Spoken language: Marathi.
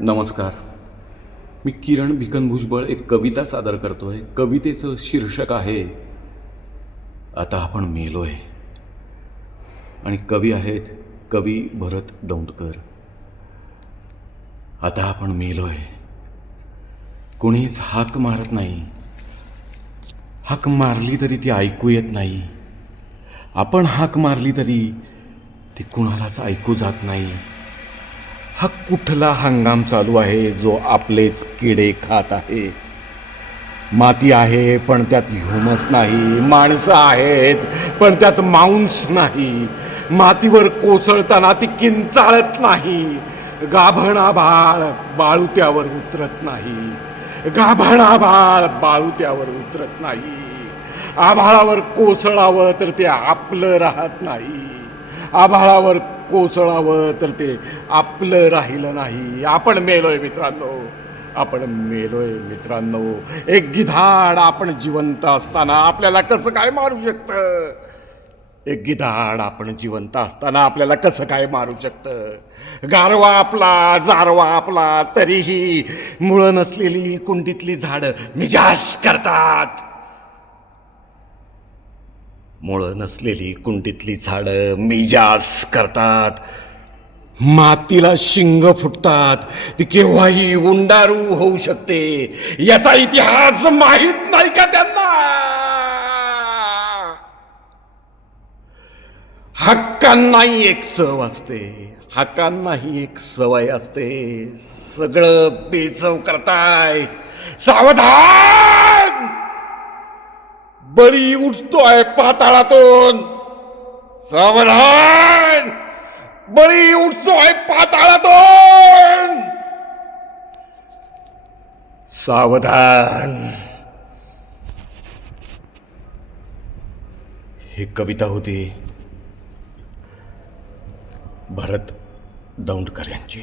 नमस्कार. मी किरण भिकन भुजबळ एक कविता सादर करतोय. कवितेचं शीर्षक आहे आता आपण मेलोय. आणि कवी आहेत कवी भरत दौंडकर. आता आपण मेलोय. कोणीच हाक मारत नाही. हाक मारली तरी ती ऐकू येत नाही. आपण हाक मारली तरी ती कुणालाच ऐकू जात नाही. हा कुठला हंगाम चालू आहे जो आपलेच किडे खात आहे? माती आहे पण त्यात ह्युमस नाही. माणसं आहेत पण त्यात मांस नाही. मातीवर कोसळताना ती किंचाळत नाही. गाभणा बाळ बाळुत्यावर उतरत नाही. गाभणा बाळ बाळुत्यावर उतरत नाही. आभाळावर कोसळावं तर ते आपलं राहत नाही. आभाळावर कोसळावं तर ते आपलं राहिलं नाही. आपण मेलोय मित्रांनो. आपण मेलोय मित्रांनो. एक गिधाड आपण जिवंत असताना आपल्याला कसं काय मारू शकतं? एक गिधाड आपण जिवंत असताना आपल्याला कसं काय मारू शकतं? गारवा आपला जारवा आपला तरीही मुळं नसलेली कुंडीतली झाडं मिजाज करतात. मुळं नसलेली कुंडीतली झाडं मिजास करतात. मातीला शिंग फुटतात. ती केव्हाही उंडारू होऊ शकते. याचा इतिहास माहीत नाही का त्यांना? हक्कांनाही एक चव असते. हक्कांनाही एक सवय असते. सगळं बेचव करताय. सावधान! बळी उठतोय पाताळातून. सावधान! बळी उठतोय पाताळातून. सावधान! ही कविता होती भरत दौंडकर यांची